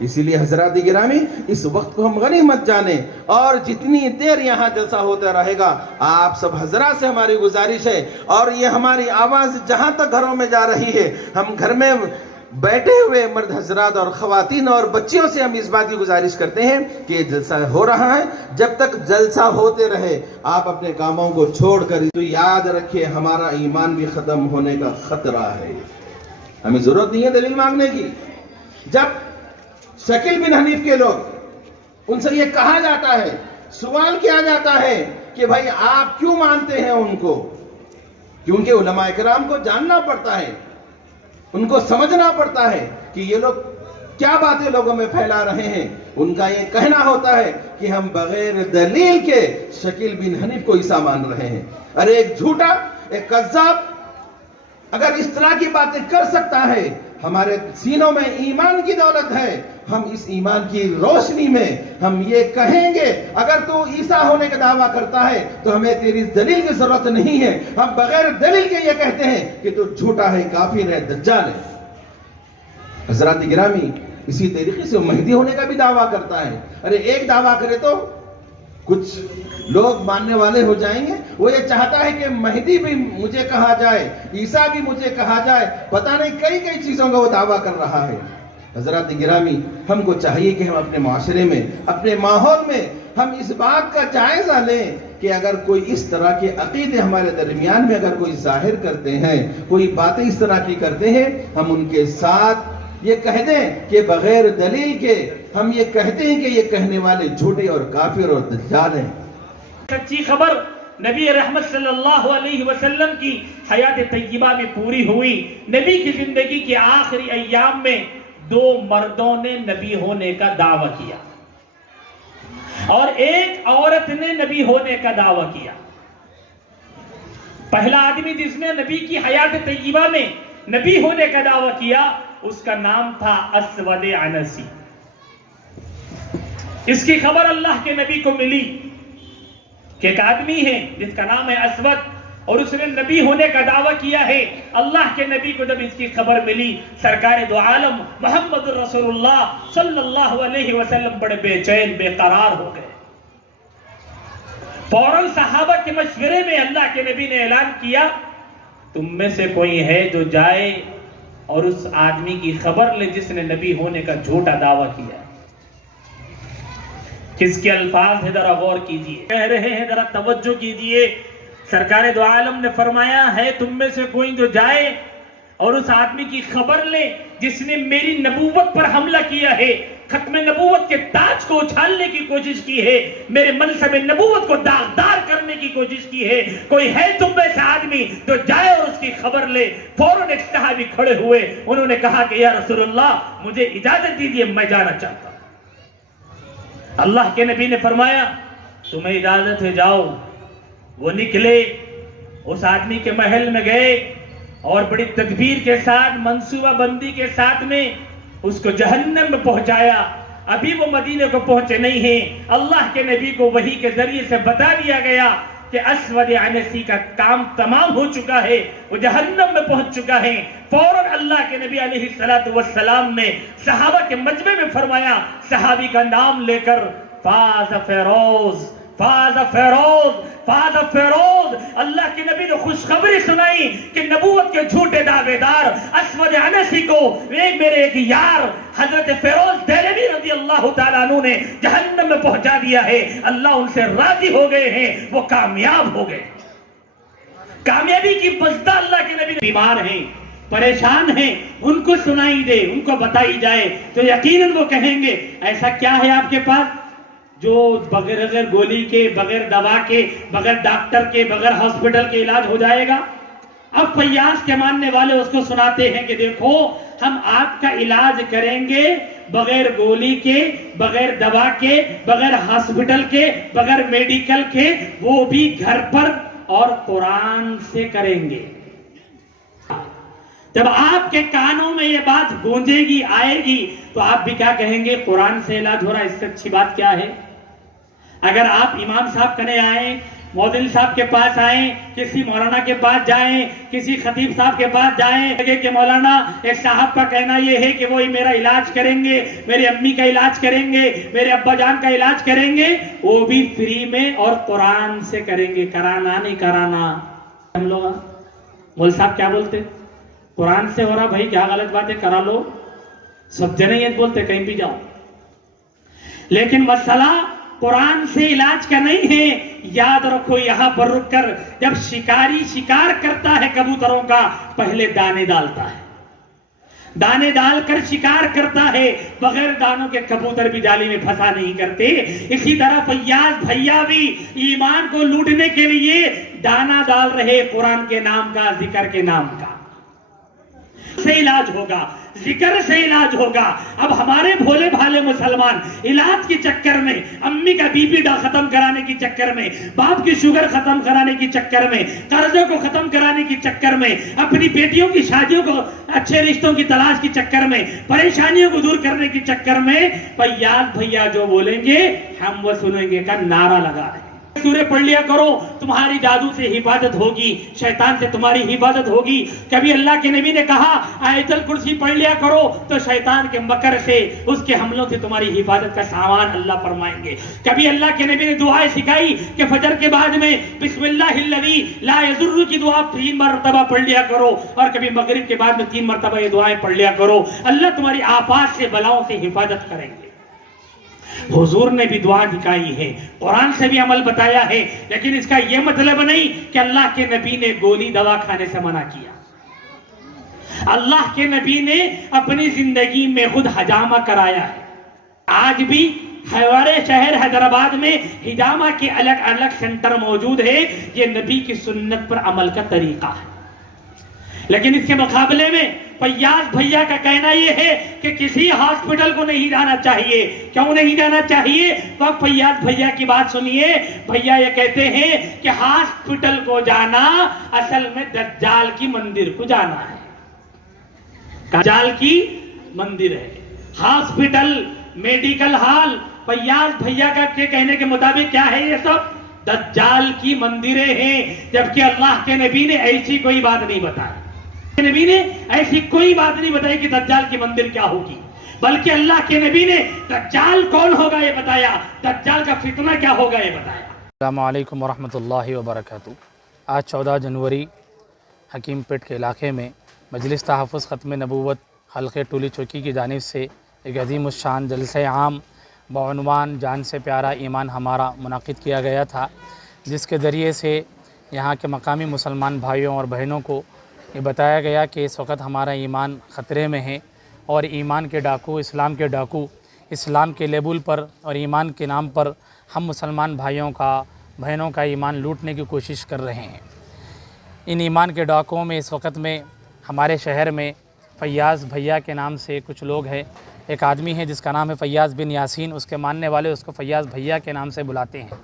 اسی لیے حضرات گرامی اس وقت کو ہم غنیمت جانیں، اور جتنی دیر یہاں جلسہ ہوتا رہے گا آپ سب حضرات سے ہماری گزارش ہے، اور یہ ہماری آواز جہاں تک گھروں میں جا رہی ہے، ہم گھر میں بیٹھے ہوئے مرد حضرات اور خواتین اور بچیوں سے ہم اس بات کی گزارش کرتے ہیں کہ یہ جلسہ ہو رہا ہے، جب تک جلسہ ہوتے رہے آپ اپنے کاموں کو چھوڑ کر تو یاد رکھیں ہمارا ایمان بھی ختم ہونے کا خطرہ ہے۔ ہمیں ضرورت نہیں ہے دلیل مانگنے کی۔ جب شکیل بن حنیف کے لوگ ان سے یہ کہا جاتا ہے، سوال کیا جاتا ہے کہ بھائی آپ کیوں مانتے ہیں ان کو، کیونکہ علماء اکرام کو جاننا پڑتا ہے، ان کو سمجھنا پڑتا ہے کہ یہ لوگ کیا باتیں لوگوں میں پھیلا رہے ہیں۔ ان کا یہ کہنا ہوتا ہے کہ ہم بغیر دلیل کے شکیل بن حنیف کو عیسیٰ مان رہے ہیں۔ ارے ایک جھوٹا، ایک کذاب اگر اس طرح کی باتیں کر سکتا ہے، ہمارے سینوں میں ایمان کی دولت ہے، ہم اس ایمان کی روشنی میں ہم یہ کہیں گے اگر تو عیسیٰ ہونے کا دعویٰ کرتا ہے تو ہمیں تیری دلیل کی ضرورت نہیں ہے، ہم بغیر دلیل کے یہ کہتے ہیں کہ تو جھوٹا ہے، کافر ہے، دجال ہے۔ حضرات گرامی اسی طریقے سے مہدی ہونے کا بھی دعویٰ کرتا ہے۔ ارے ایک دعویٰ کرے تو کچھ لوگ ماننے والے ہو جائیں گے، وہ یہ چاہتا ہے کہ مہدی بھی مجھے کہا جائے، عیسیٰ بھی مجھے کہا جائے، پتہ نہیں کئی کئی چیزوں کا وہ دعویٰ کر رہا ہے۔ حضرات گرامی ہم کو چاہیے کہ ہم اپنے معاشرے میں، اپنے ماحول میں ہم اس بات کا جائزہ لیں کہ اگر کوئی اس طرح کے عقیدے ہمارے درمیان میں اگر کوئی ظاہر کرتے ہیں، کوئی باتیں اس طرح کی کرتے ہیں، ہم ان کے ساتھ یہ کہہ دیں کہ بغیر دلیل کے ہم یہ کہتے ہیں کہ یہ کہنے والے جھوٹے اور کافر اور دجال ہیں۔ سچی خبر نبی رحمت صلی اللہ علیہ وسلم کی حیات طیبہ میں پوری ہوئی۔ نبی کی زندگی کے آخری ایام میں 2 مردوں نے نبی ہونے کا دعویٰ کیا اور ایک عورت نے نبی ہونے کا دعویٰ کیا۔ پہلا آدمی جس نے نبی کی حیات طیبہ میں نبی ہونے کا دعویٰ کیا اس کا نام تھا اسود عنسی۔ اس کی خبر اللہ کے نبی کو ملی کہ ایک آدمی ہے جس کا نام ہے اسود اور اس نے نبی ہونے کا دعویٰ کیا ہے۔ اللہ کے نبی کو جب اس کی خبر ملی، سرکار دو عالم محمد رسول اللہ صلی اللہ علیہ وسلم بڑے بے چین بے قرار ہو گئے۔ فوراً صحابہ کے مشورے میں اللہ کے نبی نے اعلان کیا، تم میں سے کوئی ہے جو جائے اور اس آدمی کی خبر لے جس نے نبی ہونے کا جھوٹا دعویٰ کیا۔ کس کے الفاظ ہے ذرا غور کیجئے، کہہ رہے ہیں ذرا توجہ کیجئے۔ سرکار دو عالم نے فرمایا ہے تم میں سے کوئی جو جائے اور اس آدمی کی خبر لے جس نے میری نبوت پر حملہ کیا ہے، ختم نبوت کے تاج کو اچھالنے کی کوشش کی ہے، میرے منصب نبوت کو داغدار کرنے کی کوشش کی ہے، کوئی ہے تم میں سے آدمی تو جائے اور اس کی خبر لے۔ فوراً ایک صحابی کھڑے ہوئے، انہوں نے کہا کہ یا رسول اللہ مجھے اجازت دیجئے، میں جانا چاہتا ہوں۔ اللہ کے نبی نے فرمایا تمہیں اجازت ہے، جاؤ۔ وہ نکلے، اس آدمی کے محل میں گئے اور بڑی تدبیر کے ساتھ، منصوبہ بندی کے ساتھ میں اس کو جہنم میں پہنچایا۔ ابھی وہ مدینے کو پہنچے نہیں ہیں، اللہ کے نبی کو وحی کے ذریعے سے بتا دیا گیا کہ اسود عنسی کا کام تمام ہو چکا ہے، وہ جہنم میں پہنچ چکا ہے۔ فوراً اللہ کے نبی علیہ السلام نے صحابہ کے مجمع میں فرمایا، صحابی کا نام لے کر، فاز فیروز، فاز فیروز، فاز فیروز۔ اللہ کے نبی نے خوشخبری سنائی کہ نبوت کے جھوٹے دعوے دار اسود عنسی کو میرے ایک یار حضرت فیروز دہلوی رضی اللہ تعالیٰ عنہ نے جہنم میں پہنچا دیا ہے، اللہ ان سے راضی ہو گئے ہیں، وہ کامیاب ہو گئے۔ کامیابی کی بزدہ اللہ کے نبی بیمار ہیں، پریشان ہیں، ان کو سنائی دے، ان کو بتائی جائے تو یقیناً وہ کہیں گے ایسا کیا ہے آپ کے پاس جو بغیر گولی کے، بغیر دوا کے، بغیر ڈاکٹر کے، بغیر ہاسپٹل کے علاج ہو جائے گا۔ اب فیاض کے ماننے والے اس کو سناتے ہیں کہ دیکھو ہم آپ کا علاج کریں گے بغیر گولی کے، بغیر دوا کے، بغیر ہاسپٹل کے، بغیر میڈیکل کے، وہ بھی گھر پر اور قرآن سے کریں گے۔ جب آپ کے کانوں میں یہ بات گونجے گی، آئے گی، تو آپ بھی کیا کہیں گے؟ قرآن سے علاج ہو رہا ہے، اس سے اچھی بات کیا ہے؟ अगर आप इमाम साहब कने आए, मौदिन साहब के पास आए, किसी मौलाना के पास जाएं, किसी खतीब साहब के पास जाएं, लगे कि मौलाना एक साहब का कहना ये है कि वो मेरा इलाज करेंगे, मेरी अम्मी का इलाज करेंगे, मेरे अब्बा जान का इलाज करेंगे, वो भी फ्री में और कुरान से करेंगे, कराना नहीं कराना। हम लोग मौल साहब क्या बोलते, कुरान से हो रहा भाई, क्या गलत बात है, करा लो। सब जने ये बोलते कहीं भी जाओ, लेकिन मसला कुरान से इलाज का नहीं है। याद रखो, यहां पर रुककर जब शिकारी शिकार करता है कबूतरों का, पहले दाने डालता है, दाने डालकर शिकार करता है, बगैर दानों के कबूतर भी जाली में फंसा नहीं करते। इसी तरह फैयाज भैया भी ईमान को लूटने के लिए दाना डाल रहे कुरान के नाम का, जिक्र के नाम का। से इलाज होगा, जिक्र से इलाज होगा। अब हमारे भोले भाले मुसलमान इलाज के चक्कर में, अम्मी का बीपी खत्म कराने के चक्कर में, बाप की शुगर खत्म कराने के चक्कर में, कर्जों को खत्म कराने के चक्कर में, अपनी बेटियों की शादियों को, अच्छे रिश्तों की तलाश के चक्कर में, परेशानियों को दूर करने के चक्कर में फैयाज भैया जो बोलेंगे हम वो सुनेंगे का नारा लगा रहे हैं। सूर्य पढ़ लिया करो, तुम्हारी जादू से हिफाजत होगी, शैतान से तुम्हारी हिफाजत होगी। कभी अल्लाह के नबी ने कहा आयतल कुर्सी पढ़ लिया करो, तो शैतान के मकर से, उसके हमलों से तुम्हारी हिफाजत का सामान अल्लाह फरमाएंगे। कभी अल्लाह के नबी ने दुआएं सिखाई कि फजर के बाद में बिस्मिल्लाहिल्लज़ी ला यज़ुर्रु की दुआ 3 मरतबा पढ़ लिया करो, और कभी मगरिब के बाद में 3 मरतबा ये दुआएं पढ़ लिया करो। अल्लाह तुम्हारी आफात से, बलाओं से हिफाजत करेंगे। हुजूर ने भी दुआ दिखाई है, कुरान से भी अमल बताया है, लेकिन इसका यह मतलब नहीं कि अल्लाह के नबी ने गोली दवा खाने से मना किया। अल्लाह के नबी ने अपनी जिंदगी में खुद हजामा कराया है। आज भी हमारे शहर हैदराबाद में हिजामा के अलग अलग सेंटर मौजूद है। ये नबी की सुन्नत पर अमल का तरीका है। लेकिन इसके मुकाबले में फैयाज भैया का कहना यह है कि किसी हॉस्पिटल को नहीं जाना चाहिए। क्यों नहीं जाना चाहिए? तो फैयाज भैया की बात सुनिए। भैया ये कहते हैं कि हॉस्पिटल को जाना असल में दज्जाल की मंदिर को जाना है। दज्जाल की मंदिर है हॉस्पिटल, मेडिकल हॉल। फैयाज भैया का के कहने के मुताबिक क्या है? ये सब दज्जाल की मंदिरें हैं, जबकि अल्लाह के नबी ने ऐसी कोई बात नहीं बताई। नबी ने ऐसी कोई बात नहीं बताई कि दज्जाल की मंदिर क्या होगी, बल्कि अल्लाह के नबी ने दज्जाल कौन होगा ये बताया, दज्जाल का फितना क्या होगा ये बताया। अस्सलामु अलैकुम वरहमतुल्लाहि वबरकातुहू। आज 14 जनवरी हकीम पेट के इलाके में मजलिस तहफ़्फ़ुज़ ख़त्म नबूवत हल्के टोली चौकी की जानिब से एक अज़ीम शान जलसे आम बउनवान जान से प्यारा ईमान हमारा मुनाक़िद किया गया था, जिसके ज़रिए से यहाँ के मकामी मुसलमान भाइयों और बहनों को ये बताया गया कि इस वक्त हमारा ईमान ख़तरे में है और ईमान के डाकू, इस्लाम के डाकू, इस्लाम के लेबुल पर और ईमान के नाम पर हम मुसलमान भाइयों का, बहनों का ईमान लूटने की कोशिश कर रहे हैं। इन ईमान के डाकुओं में इस वक्त में हमारे शहर में फैयाज़ भैया के नाम से कुछ लोग हैं। एक आदमी है जिसका नाम है फैयाज़ बिन यासीन, उसके मानने वाले उसको फैयाज़ भैया के नाम से बुलाते हैं।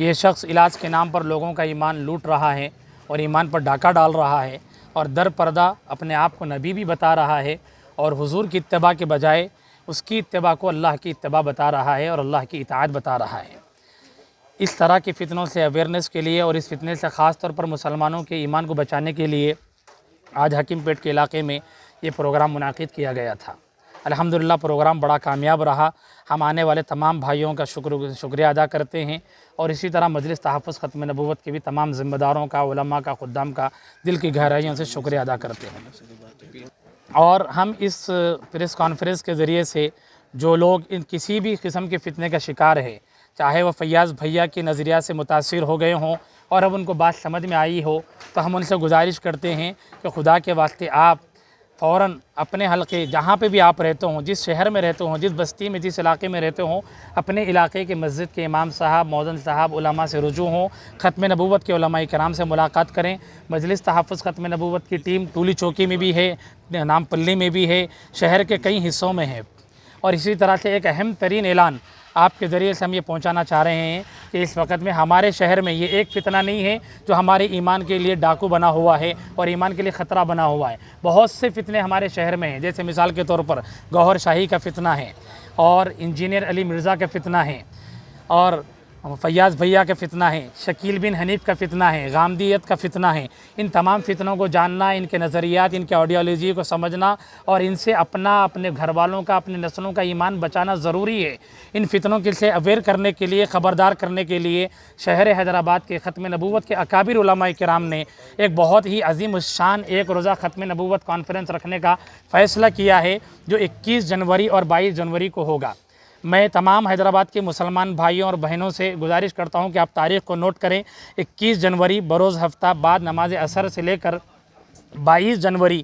ये शख्स इलाज के नाम पर लोगों का ईमान लूट रहा है और ईमान पर डाका डाल रहा है और दर पर्दा अपने आप को नबी भी बता रहा है और हुजूर की इत्तिबा के बजाय उसकी इत्तिबा को अल्लाह की इत्तिबा बता रहा है और अल्लाह की इताअत बता रहा है। इस तरह के फ़ितनों से अवेयरनेस के लिए और इस फितने से ख़ास तौर पर मुसलमानों के ईमान को बचाने के लिए आज हकीम पेट के इलाके में ये प्रोग्राम मुनाक़िद किया गया था। अल्हम्दुलिल्लाह प्रोग्राम बड़ा कामयाब रहा। हम आने वाले तमाम भाइयों का शुक्रिया अदा करते हैं और इसी तरह मजलिस तहफ़्फ़ुज़ ख़त्म नबूवत के भी तमाम ज़िम्मेदारों का, उलमा का, खुद्दाम का दिल की गहराइयों से शुक्रिया अदा करते हैं। और हम इस प्रेस कॉन्फ्रेंस के ज़रिए से जो लोग इन किसी भी किस्म के फ़ितने का शिकार है, चाहे वह फैयाज़ भैया के नज़रिया से मुतासिर हो गए हों और अब उनको बात समझ में आई हो, तो हम उनसे गुजारिश करते हैं कि खुदा के वास्ते आप फ़ौरन अपने हलके जहाँ पे भी आप रहते हों, जिस शहर में रहते हों, जिस बस्ती में, जिस इलाके में रहते हों, अपने इलाके के मस्जिद के इमाम साहब, मौज़िन साहब, उलमा से रुजू हों, ख़त्म नबूवत के उलमा इकराम से मुलाकात करें। मजलिस तहफ़्फ़ुज़ ख़त्म नबूवत की टीम टूली चौकी में भी है, नामपल्ली में भी है, शहर के कई हिस्सों में है। और इसी तरह से एक अहम तरीन ऐलान आपके ज़रिए से हम ये पहुंचाना चाह रहे हैं कि इस वक्त में हमारे शहर में ये एक फ़ितना नहीं है जो हमारे ईमान के लिए डाकू बना हुआ है और ईमान के लिए ख़तरा बना हुआ है। बहुत से फ़ितने हमारे शहर में हैं, जैसे मिसाल के तौर पर गौहर शाही का फ़ितना है और इंजीनियर अली मिर्ज़ा का फ़ितना है اور فیاض بھیا کا فتنہ ہے، شکیل بن حنیف کا فتنہ ہے، غامدیت کا فتنہ ہے، ان تمام فتنوں کو جاننا، ان کے نظریات، ان کے آئیڈیالوجی کو سمجھنا اور ان سے اپنے گھر والوں کا، اپنے نسلوں کا ایمان بچانا ضروری ہے۔ ان فتنوں کے سے اویئر کرنے کے لیے، خبردار کرنے کے لیے شہر حیدرآباد کے ختم نبوت کے اکابر علماء کرام نے ایک بہت ہی عظیم الشان ایک روزہ ختم نبوت کانفرنس رکھنے کا فیصلہ کیا ہے، جو 21 جنوری اور 22 جنوری کو ہوگا۔ میں تمام حیدرآباد کے مسلمان بھائیوں اور بہنوں سے گزارش کرتا ہوں کہ آپ تاریخ کو نوٹ کریں۔ 21 جنوری بروز ہفتہ بعد نماز عصر سے لے کر 22 جنوری